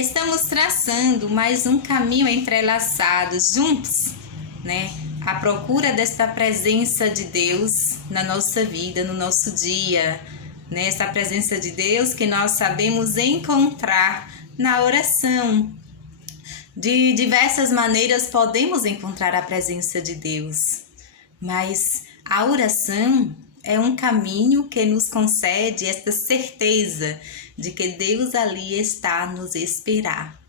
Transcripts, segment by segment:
Estamos traçando mais um caminho entrelaçado juntos, né? À procura desta presença de Deus na nossa vida, no nosso dia, né? Essa presença de Deus que nós sabemos encontrar na oração. De diversas maneiras podemos encontrar a presença de Deus, mas a oração é um caminho que nos concede esta certeza de que Deus ali está a nos esperar.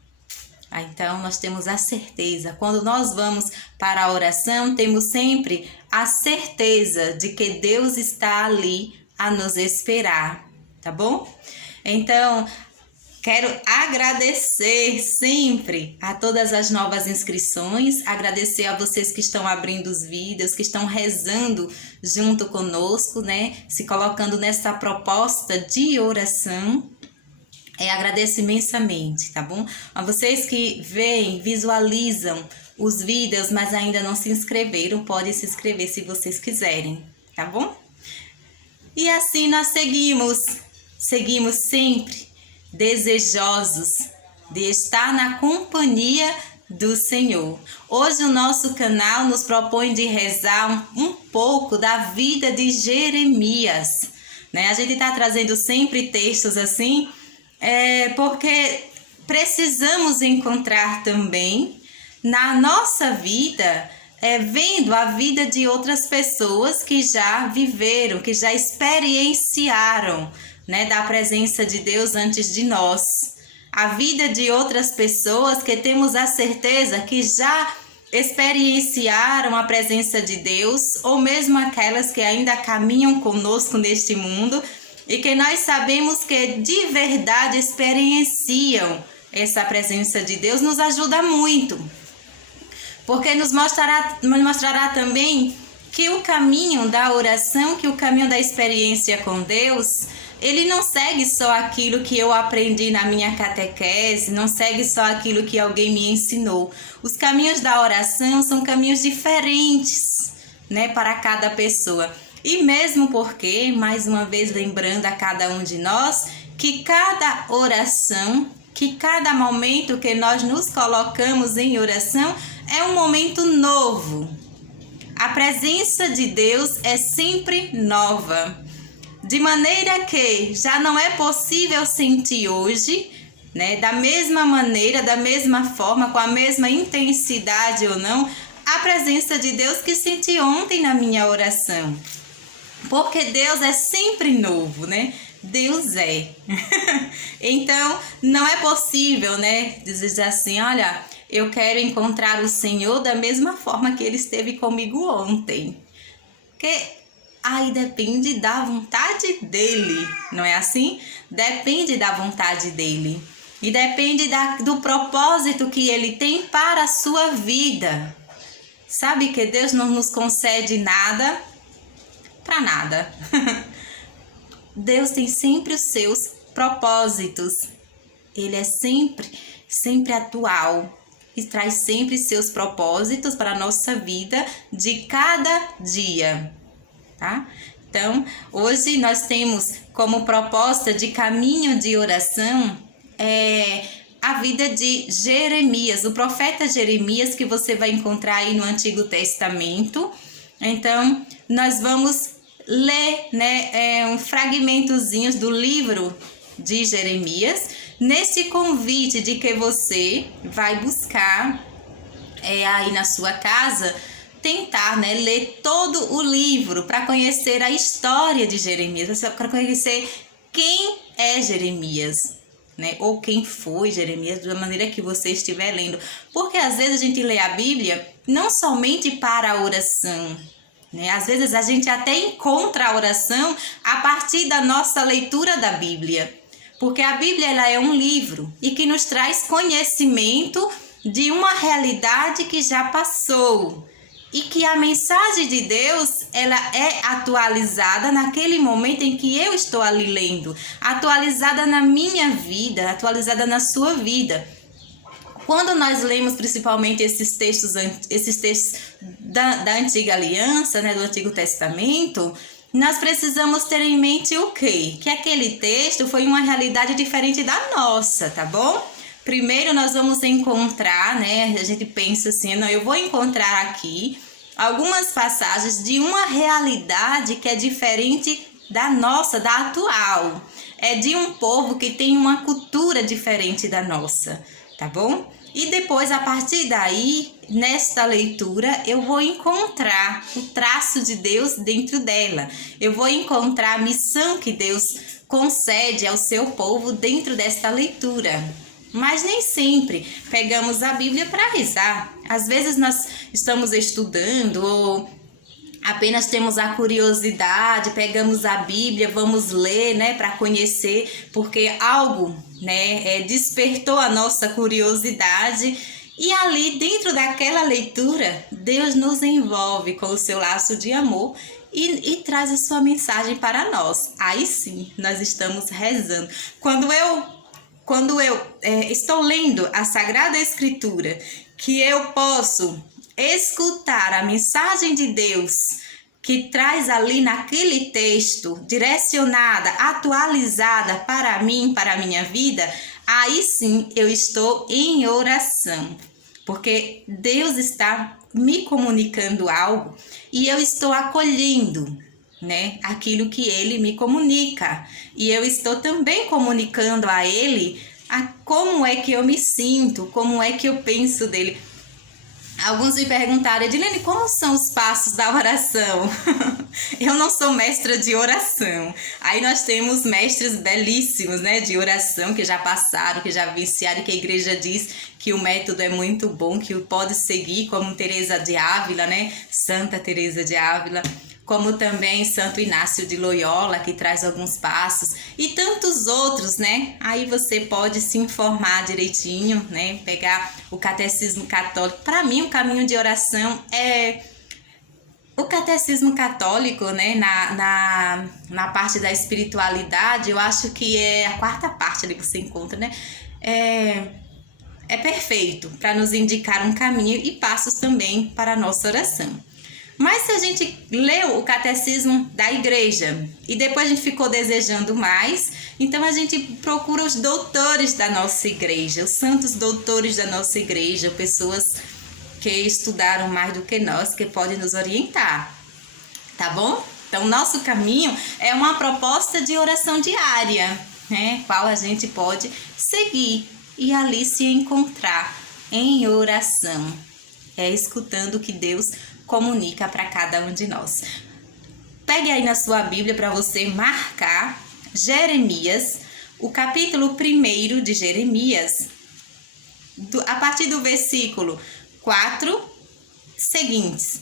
Então, nós temos a certeza, quando nós vamos para a oração, temos sempre a certeza de que Deus está ali a nos esperar, tá bom? Então, quero agradecer sempre a todas as novas inscrições, agradecer a vocês que estão abrindo os vídeos, que estão rezando junto conosco, né? Se colocando nessa proposta de oração. Agradeço imensamente, tá bom? A vocês que veem, visualizam os vídeos, mas ainda não se inscreveram, podem se inscrever se vocês quiserem, tá bom? E assim nós seguimos sempre desejosos de estar na companhia do Senhor. Hoje o nosso canal nos propõe de rezar um pouco da vida de Jeremias, né? A gente está trazendo sempre textos assim, porque precisamos encontrar também na nossa vida, vendo a vida de outras pessoas que já viveram, que já experienciaram, né, da presença de Deus antes de nós. A vida de outras pessoas que temos a certeza que já experienciaram a presença de Deus, ou mesmo aquelas que ainda caminham conosco neste mundo, e que nós sabemos que de verdade experienciam essa presença de Deus, nos ajuda muito. Porque nos mostrará também que o caminho da oração, que o caminho da experiência com Deus, ele não segue só aquilo que eu aprendi na minha catequese, não segue só aquilo que alguém me ensinou. Os caminhos da oração são caminhos diferentes, né, para cada pessoa. E mesmo porque, mais uma vez lembrando a cada um de nós, que cada oração, que cada momento que nós nos colocamos em oração é um momento novo. A presença de Deus é sempre nova. De maneira que já não é possível sentir hoje, né, da mesma maneira, da mesma forma, com a mesma intensidade ou não, a presença de Deus que senti ontem na minha oração. Porque Deus é sempre novo, né? Deus é. Então, não é possível, né, dizer assim, olha, eu quero encontrar o Senhor da mesma forma que Ele esteve comigo ontem. Porque aí depende da vontade dEle, não é assim? Depende da vontade dEle. E depende do propósito que Ele tem para a sua vida. Sabe que Deus não nos concede nada para nada. Deus tem sempre os seus propósitos. Ele é sempre atual e traz sempre seus propósitos para a nossa vida de cada dia, tá? Então, hoje nós temos como proposta de caminho de oração a vida de Jeremias, o profeta Jeremias, que você vai encontrar aí no Antigo Testamento. Então, nós vamos ler, né, um fragmentozinhos do livro de Jeremias, nesse convite de que você vai buscar aí na sua casa, tentar, né, ler todo o livro para conhecer a história de Jeremias, para conhecer quem é Jeremias, né, ou quem foi Jeremias, da maneira que você estiver lendo. Porque às vezes a gente lê a Bíblia não somente para a oração, né? Às vezes a gente até encontra a oração a partir da nossa leitura da Bíblia. Porque a Bíblia ela é um livro e que nos traz conhecimento de uma realidade que já passou. E que a mensagem de Deus ela é atualizada naquele momento em que eu estou ali lendo. Atualizada na minha vida, atualizada na sua vida. Quando nós lemos principalmente esses textos da Antiga Aliança, né, do Antigo Testamento, nós precisamos ter em mente o quê? Que aquele texto foi uma realidade diferente da nossa, tá bom? Primeiro nós vamos encontrar, né? A gente pensa assim, não, eu vou encontrar aqui algumas passagens de uma realidade que é diferente da nossa, da atual. É de um povo que tem uma cultura diferente da nossa, tá bom? E depois, a partir daí, nesta leitura, eu vou encontrar o traço de Deus dentro dela. Eu vou encontrar a missão que Deus concede ao seu povo dentro desta leitura. Mas nem sempre pegamos a Bíblia para rezar. Às vezes nós estamos estudando ou apenas temos a curiosidade, pegamos a Bíblia, vamos ler, né, para conhecer, porque algo, né, despertou a nossa curiosidade. E ali, dentro daquela leitura, Deus nos envolve com o seu laço de amor e traz a sua mensagem para nós. Aí sim, nós estamos rezando. Quando eu estou lendo a Sagrada Escritura, que eu posso escutar a mensagem de Deus que traz ali naquele texto, direcionada, atualizada para mim, para a minha vida, aí sim eu estou em oração, porque Deus está me comunicando algo e eu estou acolhendo, né, aquilo que Ele me comunica, e eu estou também comunicando a Ele como é que eu me sinto, como é que eu penso dele. Alguns me perguntaram, Edilene, como são os passos da oração? Eu não sou mestra de oração. Aí nós temos mestres belíssimos, né, de oração que já passaram, que já vivenciaram, que a igreja diz que o método é muito bom, que pode seguir, como Teresa de Ávila, né, Santa Teresa de Ávila, como também Santo Inácio de Loyola, que traz alguns passos, e tantos outros, né? Aí você pode se informar direitinho, né? Pegar o Catecismo Católico. Para mim, o caminho de oração é o Catecismo Católico, né? Na parte da espiritualidade, eu acho que é a quarta parte ali que você encontra, né? É perfeito para nos indicar um caminho e passos também para a nossa oração. Mas se a gente leu o catecismo da igreja e depois a gente ficou desejando mais, então a gente procura os doutores da nossa igreja, os santos doutores da nossa igreja, pessoas que estudaram mais do que nós, que podem nos orientar, tá bom? Então, nosso caminho é uma proposta de oração diária, né? Qual a gente pode seguir e ali se encontrar em oração, escutando o que Deus comunica para cada um de nós. Pegue aí na sua Bíblia para você marcar Jeremias, o capítulo 1 de Jeremias, a partir do versículo 4 seguintes.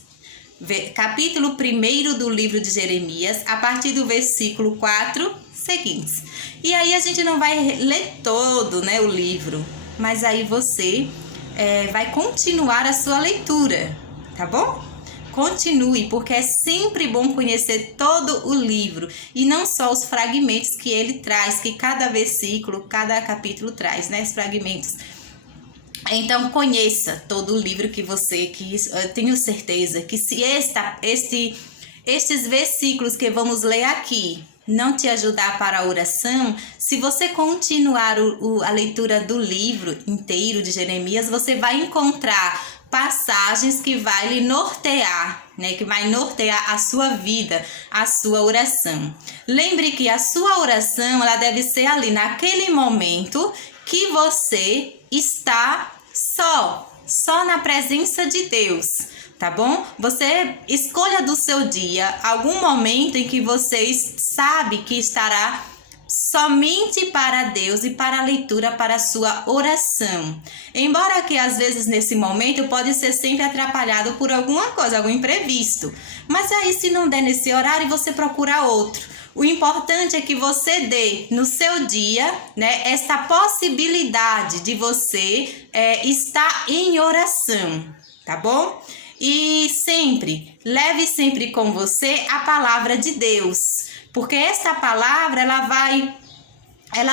Capítulo 1 do livro de Jeremias, a partir do versículo 4 seguintes. E aí a gente não vai ler todo, né, o livro, mas aí você vai continuar a sua leitura, tá bom? Continue, porque é sempre bom conhecer todo o livro e não só os fragmentos que ele traz, que cada versículo, cada capítulo traz, né, os fragmentos. Então, conheça todo o livro que eu tenho certeza que se estes versículos que vamos ler aqui não te ajudar para a oração, se você continuar a leitura do livro inteiro de Jeremias, você vai encontrar passagens que vai lhe nortear, né? Que vai nortear a sua vida, a sua oração. Lembre que a sua oração, ela deve ser ali naquele momento que você está só na presença de Deus, tá bom? Você escolha do seu dia algum momento em que você sabe que estará somente para Deus e para a leitura, para a sua oração. Embora que às vezes nesse momento pode ser sempre atrapalhado por alguma coisa, algum imprevisto. Mas aí se não der nesse horário, você procura outro. O importante é que você dê no seu dia, né, esta possibilidade de você estar em oração, tá bom? E leve sempre com você a palavra de Deus, porque esta palavra ela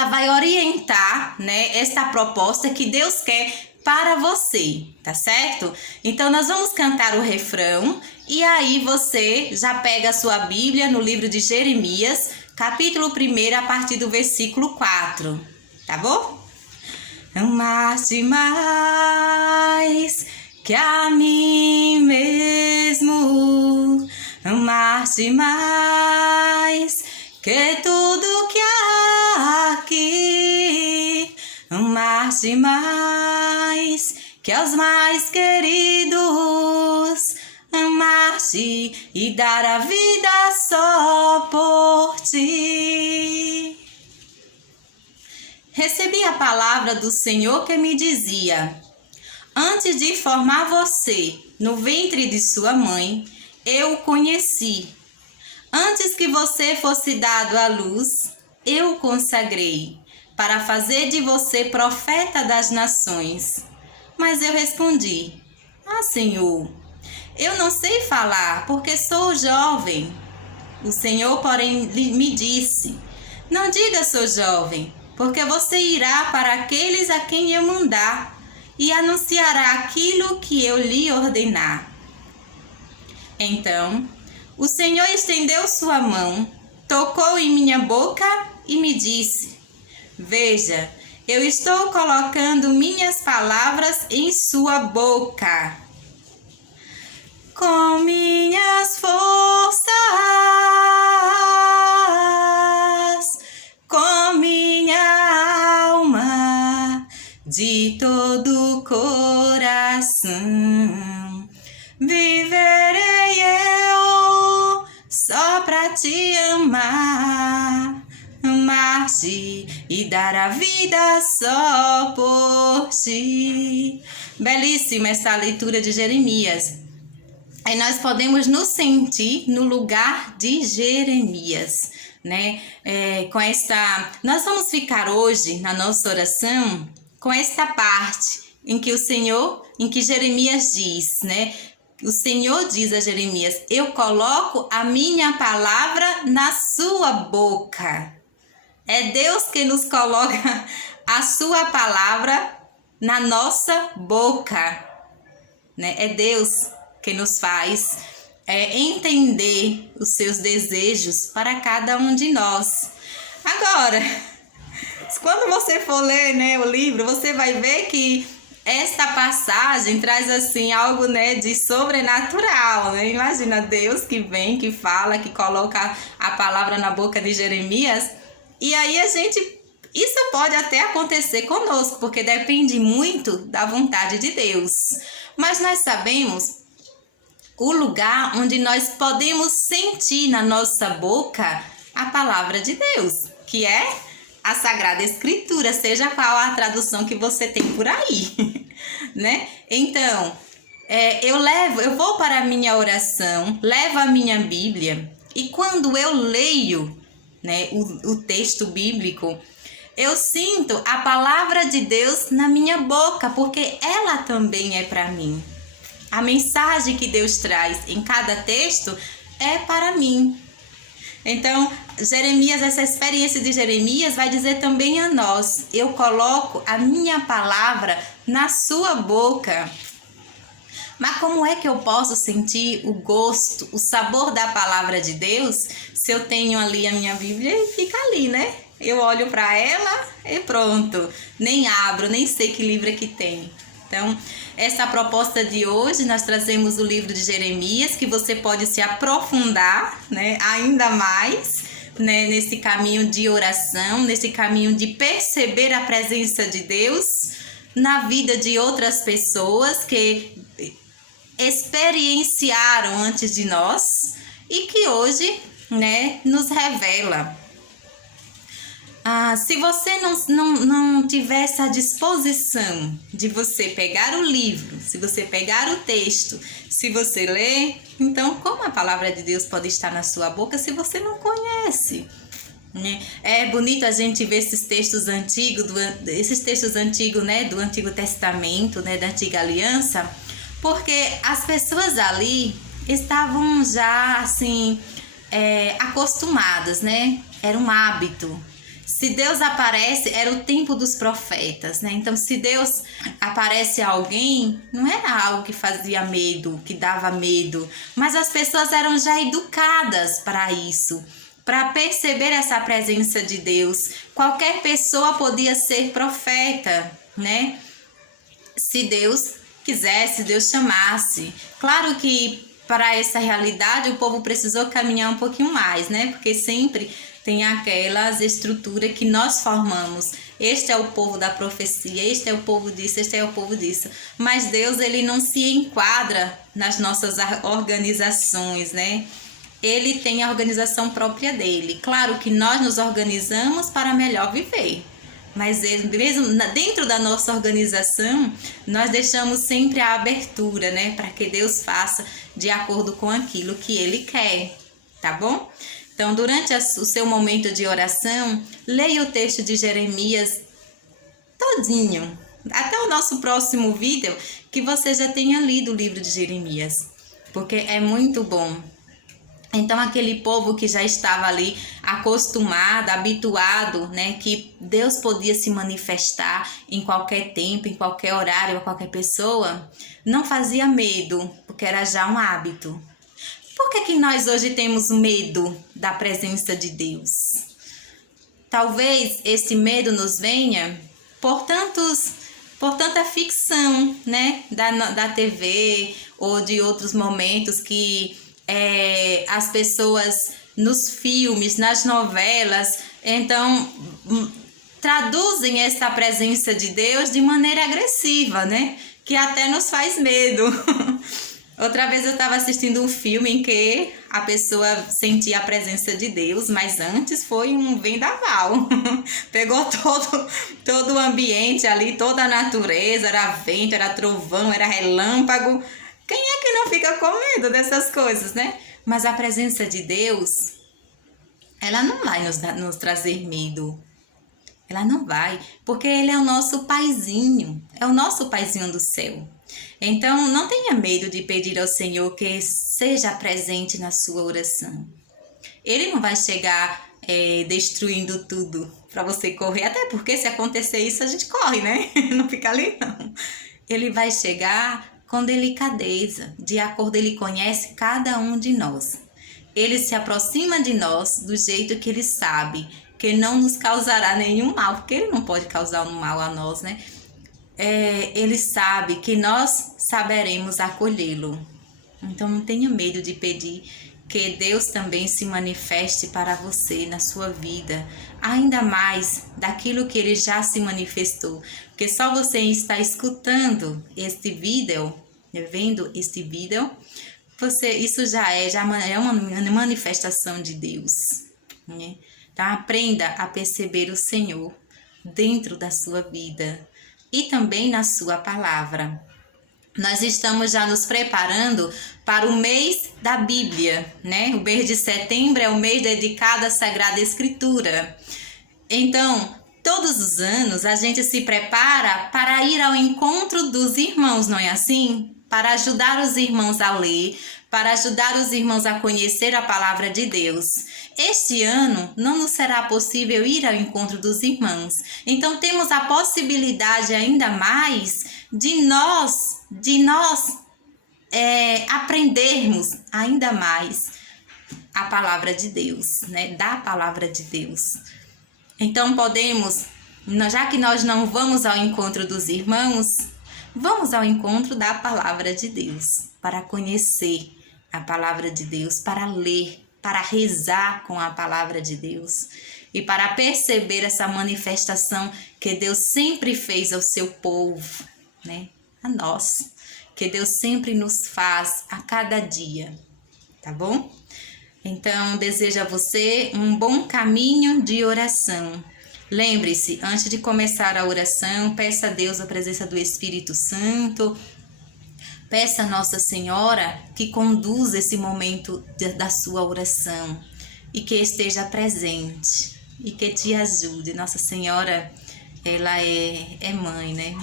vai orientar, né, esta proposta que Deus quer para você, tá certo? Então nós vamos cantar o refrão e aí você já pega a sua Bíblia no livro de Jeremias, capítulo 1, a partir do versículo 4, tá bom? amar-te mais que a mim mesmo, amar-te mais que tudo que há aqui, amar-te mais que aos mais queridos, amar-te e dar a vida só por ti. Recebi a palavra do Senhor que me dizia: antes de formar você no ventre de sua mãe, eu o conheci. Antes que você fosse dado à luz, eu o consagrei, para fazer de você profeta das nações. Mas eu respondi: ah, Senhor, eu não sei falar, porque sou jovem. O Senhor, porém, me disse: não diga sou jovem, porque você irá para aqueles a quem eu mandar e anunciará aquilo que eu lhe ordenar. Então, o Senhor estendeu sua mão, tocou em minha boca e me disse: veja, eu estou colocando minhas palavras em sua boca. Com minhas forças, com minha alma, de todo o coração, viverei eu só pra te amar, amar-te e dar a vida só por ti. Belíssima essa leitura de Jeremias. Aí nós podemos nos sentir no lugar de Jeremias, né? Nós vamos ficar hoje na nossa oração com esta parte em que Jeremias diz, né? O Senhor diz a Jeremias: eu coloco a minha palavra na sua boca. É Deus que nos coloca a sua palavra na nossa boca, né? É Deus que nos faz entender os seus desejos para cada um de nós. Agora, quando você for ler, né, o livro, você vai ver que esta passagem traz assim algo, né, de sobrenatural, né? Imagina Deus que vem, que fala, que coloca a palavra na boca de Jeremias. E aí isso pode até acontecer conosco, porque depende muito da vontade de Deus. Mas nós sabemos o lugar onde nós podemos sentir na nossa boca a palavra de Deus, que é a Sagrada Escritura, seja qual a tradução que você tem por aí, né? Então, eu vou para a minha oração, levo a minha Bíblia, e quando eu leio, né, o texto bíblico, eu sinto a palavra de Deus na minha boca, porque ela também é para mim. A mensagem que Deus traz em cada texto é para mim. Então, essa experiência de Jeremias vai dizer também a nós: eu coloco a minha palavra na sua boca. Mas como é que eu posso sentir o gosto, o sabor da palavra de Deus se eu tenho ali a minha Bíblia e fica ali, né? Eu olho para ela e pronto. Nem abro, nem sei que livro é que tem. Então, essa proposta de hoje, nós trazemos o livro de Jeremias, que você pode se aprofundar, né, ainda mais, né, nesse caminho de oração, nesse caminho de perceber a presença de Deus na vida de outras pessoas que experienciaram antes de nós e que hoje, né, nos revela. Se você não tiver essa disposição de você pegar o livro, se você pegar o texto, se você ler, então como a palavra de Deus pode estar na sua boca se você não conhece? Né? É bonito a gente ver esses textos antigos, né, do Antigo Testamento, né, da Antiga Aliança, porque as pessoas ali estavam já assim acostumadas, né? Era um hábito. Se Deus aparece, era o tempo dos profetas, né? Então, se Deus aparece a alguém, não era algo que fazia medo, que dava medo, mas as pessoas eram já educadas para isso, para perceber essa presença de Deus. Qualquer pessoa podia ser profeta, né? Se Deus quisesse, se Deus chamasse. Claro que para essa realidade o povo precisou caminhar um pouquinho mais, né? Porque sempre tem aquelas estruturas que nós formamos. Este é o povo da profecia, este é o povo disso, este é o povo disso. Mas Deus, ele não se enquadra nas nossas organizações, né? Ele tem a organização própria dele. Claro que nós nos organizamos para melhor viver. Mas mesmo dentro da nossa organização, nós deixamos sempre a abertura, né? Para que Deus faça de acordo com aquilo que Ele quer, tá bom? Então, durante o seu momento de oração, leia o texto de Jeremias todinho. Até o nosso próximo vídeo, que você já tenha lido o livro de Jeremias. Porque é muito bom. Então, aquele povo que já estava ali acostumado, habituado, né, que Deus podia se manifestar em qualquer tempo, em qualquer horário, a qualquer pessoa, não fazia medo, porque era já um hábito. Por que nós hoje temos medo da presença de Deus? Talvez esse medo nos venha por tanta ficção, né, da TV ou de outros momentos que as pessoas nos filmes, nas novelas, então traduzem essa presença de Deus de maneira agressiva, né? Que até nos faz medo. Outra vez eu estava assistindo um filme em que a pessoa sentia a presença de Deus, mas antes foi um vendaval. Pegou todo o ambiente ali, toda a natureza, era vento, era trovão, era relâmpago. Quem é que não fica com medo dessas coisas, né? Mas a presença de Deus, ela não vai nos trazer medo. Ela não vai, porque Ele é o nosso paizinho, é o nosso paizinho do céu. Então, não tenha medo de pedir ao Senhor que seja presente na sua oração. Ele não vai chegar destruindo tudo para você correr, até porque se acontecer isso, a gente corre, né? Não fica ali, não. Ele vai chegar com delicadeza, de acordo, Ele conhece cada um de nós. Ele se aproxima de nós do jeito que Ele sabe, que não nos causará nenhum mal, porque Ele não pode causar um mal a nós, né? Ele sabe que nós saberemos acolhê-lo. Então não tenha medo de pedir que Deus também se manifeste para você na sua vida, ainda mais daquilo que Ele já se manifestou. Porque só você está escutando este vídeo, vendo este vídeo, isso já é uma manifestação de Deus, né? Então aprenda a perceber o Senhor dentro da sua vida e também na sua palavra. Nós estamos já nos preparando para o mês da Bíblia, né? O mês de setembro é o mês dedicado à Sagrada Escritura. Então, todos os anos a gente se prepara para ir ao encontro dos irmãos, não é assim? Para ajudar os irmãos a ler, para ajudar os irmãos a conhecer a palavra de Deus. Este ano não nos será possível ir ao encontro dos irmãos. Então temos a possibilidade ainda mais de nós aprendermos ainda mais a palavra de Deus, né? Da palavra de Deus. Então podemos, já que nós não vamos ao encontro dos irmãos, vamos ao encontro da palavra de Deus, para conhecer a palavra de Deus, para ler, para rezar com a palavra de Deus e para perceber essa manifestação que Deus sempre fez ao seu povo, né? A nós, que Deus sempre nos faz a cada dia, tá bom? Então, desejo a você um bom caminho de oração. Lembre-se, antes de começar a oração, peça a Deus a presença do Espírito Santo. Peça a Nossa Senhora que conduza esse momento da sua oração e que esteja presente e que te ajude. Nossa Senhora, ela é mãe, né?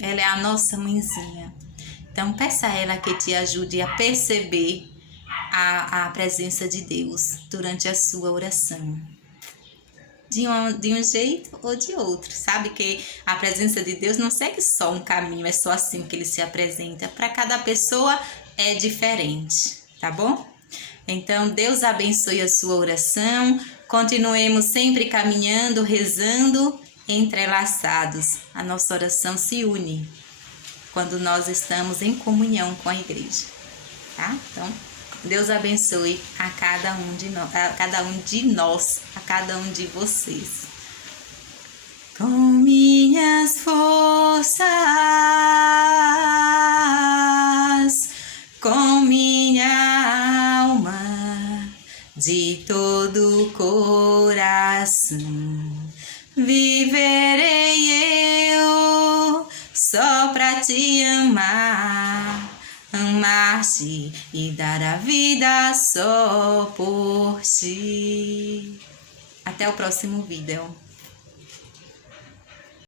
Ela é a nossa mãezinha. Então, peça a ela que te ajude a perceber a presença de Deus durante a sua oração. De um jeito ou de outro, sabe que a presença de Deus não segue só um caminho, é só assim que Ele se apresenta. Para cada pessoa é diferente, tá bom? Então, Deus abençoe a sua oração, continuemos sempre caminhando, rezando entrelaçados. A nossa oração se une quando nós estamos em comunhão com a igreja, tá? Então, Deus abençoe a cada um de nós, a cada um de vocês. Com minhas forças, com minha alma, de todo o coração, viverei eu só pra te amar, amar-te e dar a vida só por ti. Até o próximo vídeo.